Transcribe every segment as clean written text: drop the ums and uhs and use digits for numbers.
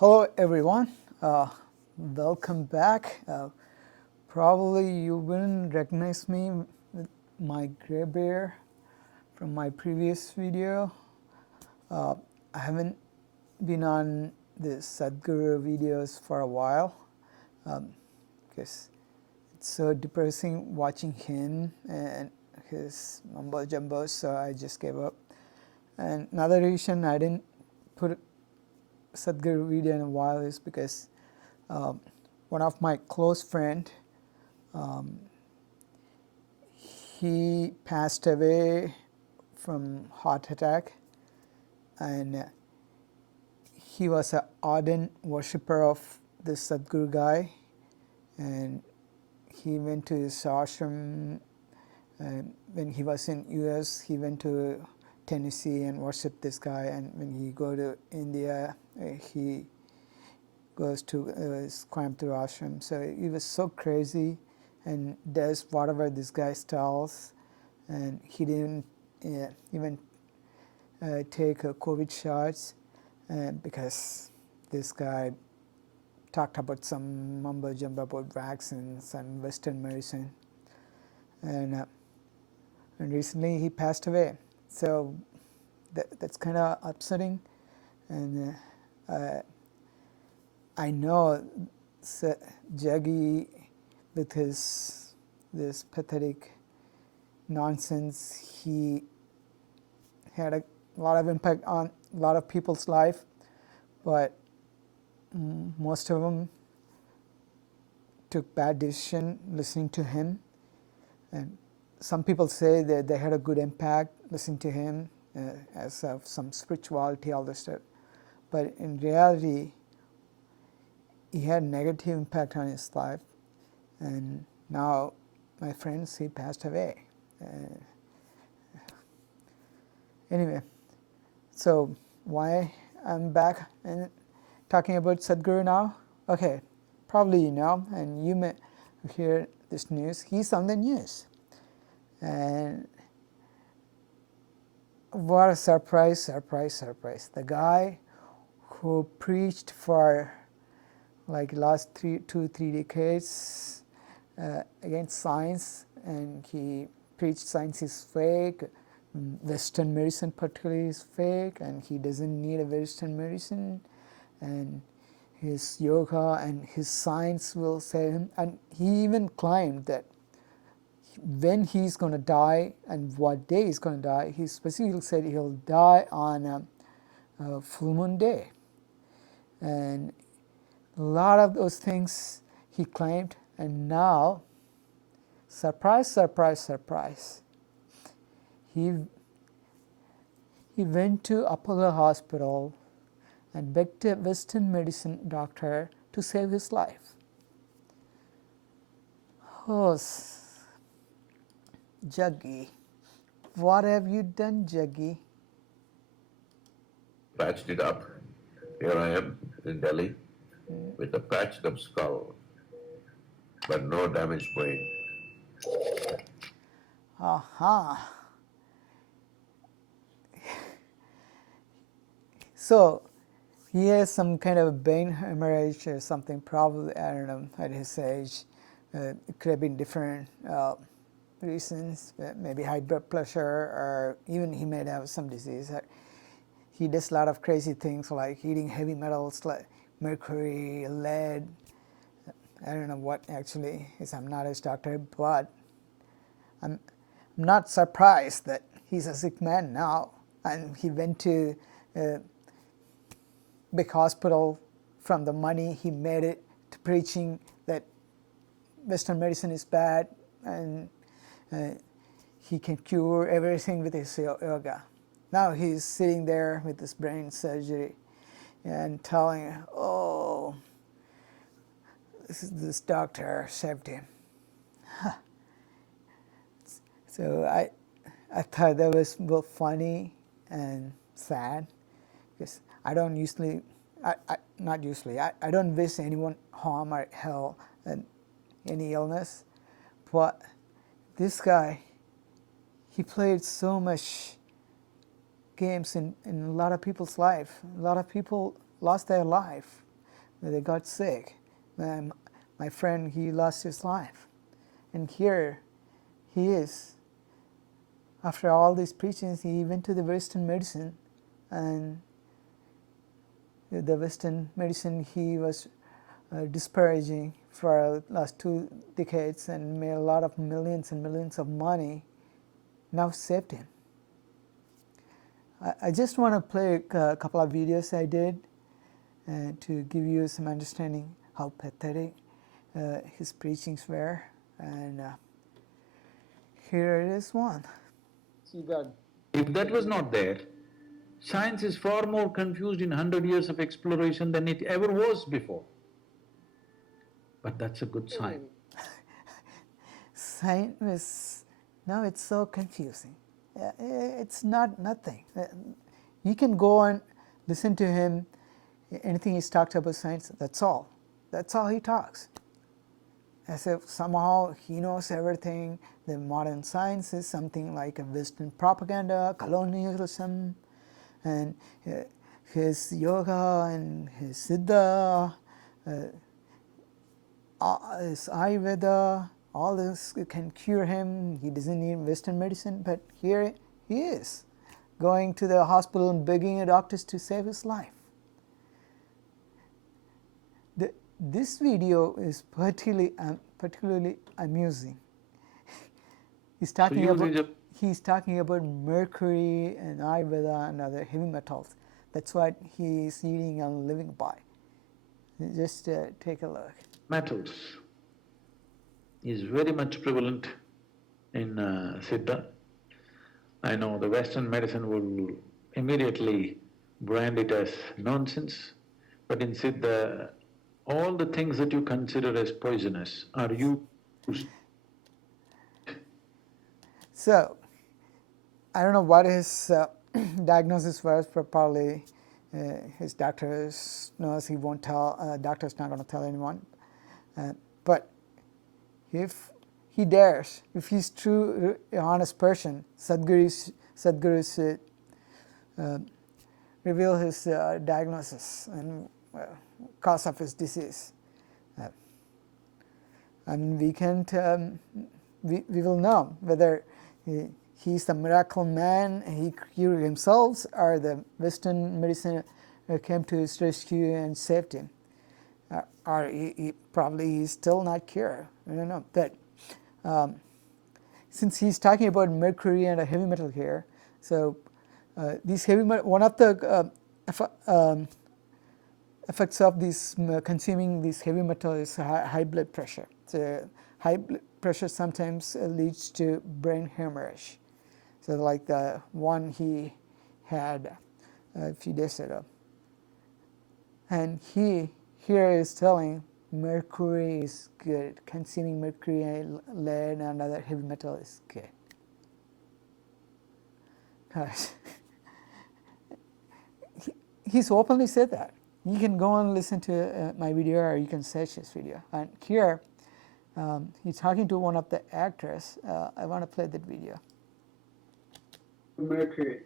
Hello everyone, welcome back. Probably you wouldn't recognize me with my gray beard from my previous video. I haven't been on the Sadhguru videos for a while because it's so depressing watching him and his mumbo jumbo, so I just gave up. And another reason I didn't put Sadhguru video in a while is because one of my close friend, he passed away from heart attack, and he was an ardent worshipper of this Sadhguru guy, and he went to his ashram, and when he was in US he went to Tennessee and worshiped this guy, and when he go to India he goes to his Coimbatore ashram. So he was so crazy and does whatever this guy tells, and he didn't even take COVID shots because this guy talked about some mumbo jumbo about vaccines and Western medicine, and recently he passed away. So that's kind of upsetting, and I know Jaggi, with this pathetic nonsense, he had a lot of impact on a lot of people's life, but most of them took bad decision listening to him. And some people say that they had a good impact listening to him as of some spirituality, all this stuff. But in reality, he had negative impact on his life, and now my friends, he passed away. Anyway, so why I'm back and talking about Sadhguru now? Okay, probably you know, and you may hear this news. He's on the news, and what a surprise, surprise, surprise. The guy who preached for like last 2-3 decades against science, and he preached science is fake, Western medicine particularly is fake, and he doesn't need a Western medicine, and his yoga and his science will save him. And he even claimed that when he's going to die and what day he's going to die, he specifically said he'll die on a full moon day. And a lot of those things he claimed, and now, surprise, surprise, surprise, he went to Apollo Hospital and begged a Western medicine doctor to save his life. Oh, Jaggi, what have you done, Jaggi? Patched it up. Here I am in Delhi with a patched up skull, but no damaged brain. Aha. So he has some kind of brain hemorrhage or something, probably, I don't know, at his age. It could have been different reasons, maybe high blood pressure, or even he might have some disease. He does a lot of crazy things like eating heavy metals like mercury, lead. I don't know what actually is. I'm not his doctor, but I'm not surprised that he's a sick man now, and he went to a big hospital from the money he made it to preaching that Western medicine is bad and he can cure everything with his yoga. Now he's sitting there with his brain surgery and telling, oh, this doctor saved him. So I thought that was both funny and sad, because I don't usually, not usually, I don't wish anyone harm or hell and any illness, but this guy, he played so much games in a lot of people's life. A lot of people lost their life they got sick. My friend, he lost his life. And here he is. After all these preachings, he went to the Western medicine, and the Western medicine he was disparaging for the last 2 decades and made a lot of millions and millions of money, now saved him. I just want to play a couple of videos I did to give you some understanding how pathetic his preachings were, and here it is one. See that if that was not there, science is far more confused in 100 years of exploration than it ever was before. But that's a good sign. Science is, now it's so confusing. It's nothing. You can go and listen to him, anything he's talked about science, that's all. That's all he talks. As if somehow he knows everything. The modern science is something like a Western propaganda, colonialism, and his yoga and his Siddha, his Ayurveda, all this can cure him. He doesn't need Western medicine, but here he is, going to the hospital and begging the doctors to save his life. This video is particularly amusing. He's talking about mercury and Ayurveda and other heavy metals. That's what he's eating and living by. Just take a look. Metals is very much prevalent in Siddha. I know the Western medicine will immediately brand it as nonsense, but in Siddha, all the things that you consider as poisonous are used. So, I don't know what his diagnosis was, but probably his doctors knows he won't tell, doctor's not going to tell anyone. But if he dares, if he's true, honest person, Sadhguru's reveal his diagnosis and cause of his disease. And we can't, we will know whether he's the miracle man, he cured himself, or the Western medicine came to his rescue and saved him. Or he probably he's still not cured. I don't know. But since he's talking about mercury and a heavy metal here, so these heavy metal, one of the effects of this consuming this heavy metal is high blood pressure. So high blood pressure sometimes leads to brain hemorrhage. So like the one he had a few days ago. And here is telling mercury is good. Consuming mercury and lead and other heavy metal is good. Gosh. He's openly said that. You can go and listen to my video, or you can search his video. And here, he's talking to one of the actors. I want to play that video. Mercury.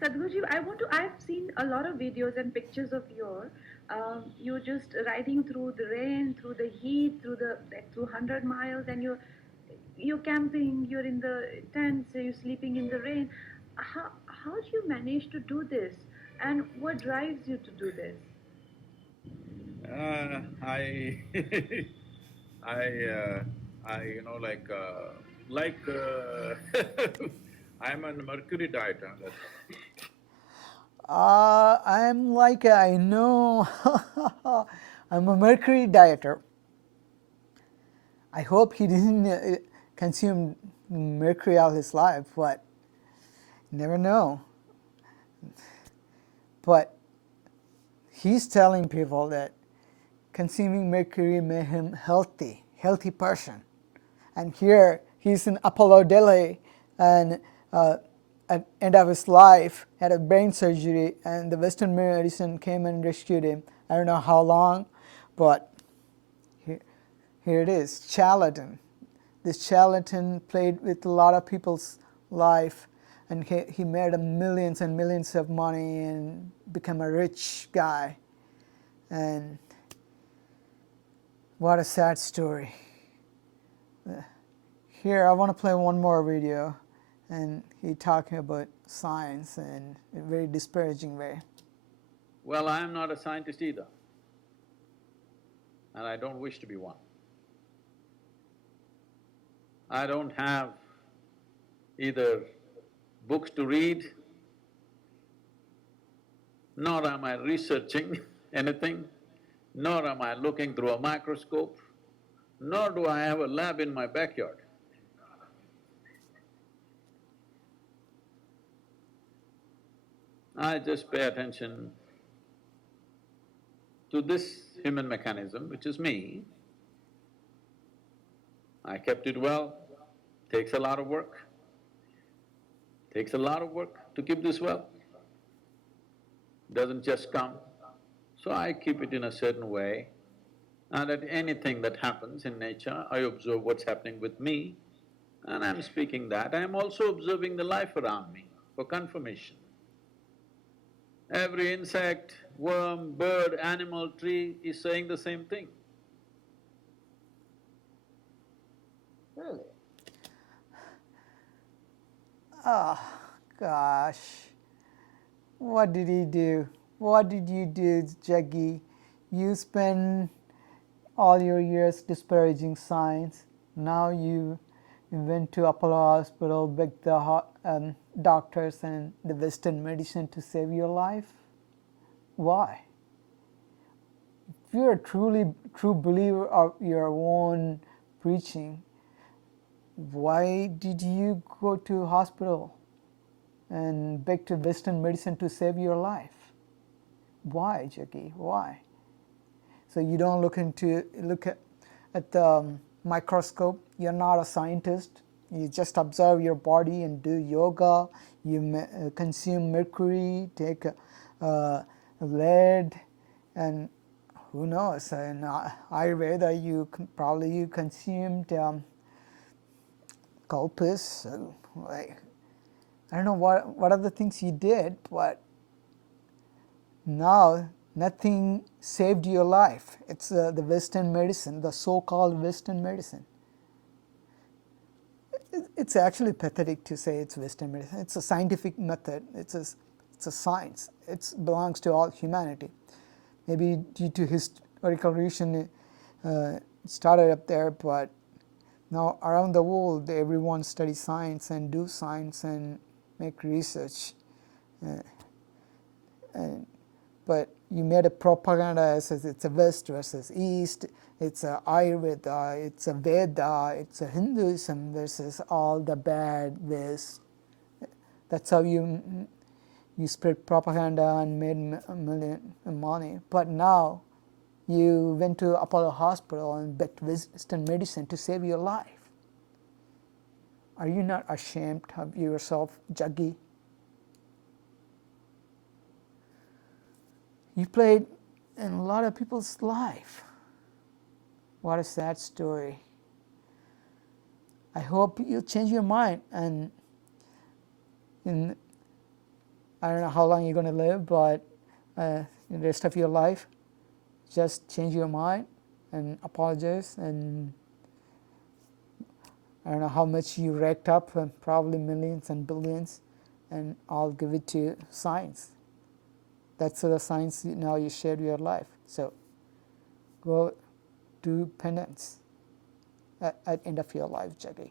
Sadhguruji, I've seen a lot of videos and pictures of yours. You're just riding through the rain, through the heat, through 100 miles, and you're camping, you're in the tents, you're sleeping in the rain. How do you manage to do this? And what drives you to do this? I'm on mercury diet. I'm like, I know, I'm a mercury dieter. I hope he didn't consume mercury all his life, but never know. But he's telling people that consuming mercury made him healthy person. And here he's in Apollo, Delhi, and at end of his life had a brain surgery, and the Western medicine came and rescued him. I don't know how long, but here it is, charlatan. This charlatan played with a lot of people's life, and he made millions and millions of money and became a rich guy. And what a sad story. Here, I want to play one more video, and he talking about science in a very disparaging way. Well, I am not a scientist either, and I don't wish to be one. I don't have either books to read, nor am I researching anything, nor am I looking through a microscope, nor do I have a lab in my backyard. I just pay attention to this human mechanism, which is me. I kept it well, takes a lot of work. Takes a lot of work to keep this well. Doesn't just come. So I keep it in a certain way, and at anything that happens in nature, I observe what's happening with me, and I'm speaking that. I'm also observing the life around me for confirmation. Every insect, worm, bird, animal, tree is saying the same thing. Really? Oh, gosh. What did he do? What did you do, Jaggi? You spend all your years disparaging science. Now you went to Apollo Hospital, begged the doctors and the Western medicine to save your life. Why? If you're a true believer of your own preaching, why did you go to hospital and beg to Western medicine to save your life? Why, Jaggi? Why? So you don't look at the microscope. You're not a scientist. You just observe your body and do yoga. You consume mercury, take lead, and who knows? In Ayurveda, you probably consumed culpus. Like, I don't know what other things you did, but now nothing saved your life. It's the Western medicine, the so-called Western medicine. It's actually pathetic to say it's Western medicine. It's a scientific method. It's a science. It belongs to all humanity. Maybe due to historical reason, it started up there, but now around the world, everyone studies science and do science and make research. But you made a propaganda as it's a West versus East, it's a Ayurveda, it's a Veda, it's a Hinduism versus all the bad West. That's how you spread propaganda and made money. But now you went to Apollo Hospital and begged Western medicine to save your life. Are you not ashamed of yourself, Jaggi? You played in a lot of people's life. What a sad story. I hope you change your mind, and I don't know how long you're going to live, but in the rest of your life, just change your mind and apologize. And I don't know how much you racked up, probably millions and billions, and I'll give it to science. That's the science now you shared your life. So go do penance at end of your life, Jaggi.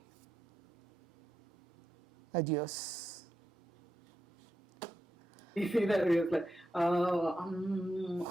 Adios. He said that he was like, I'm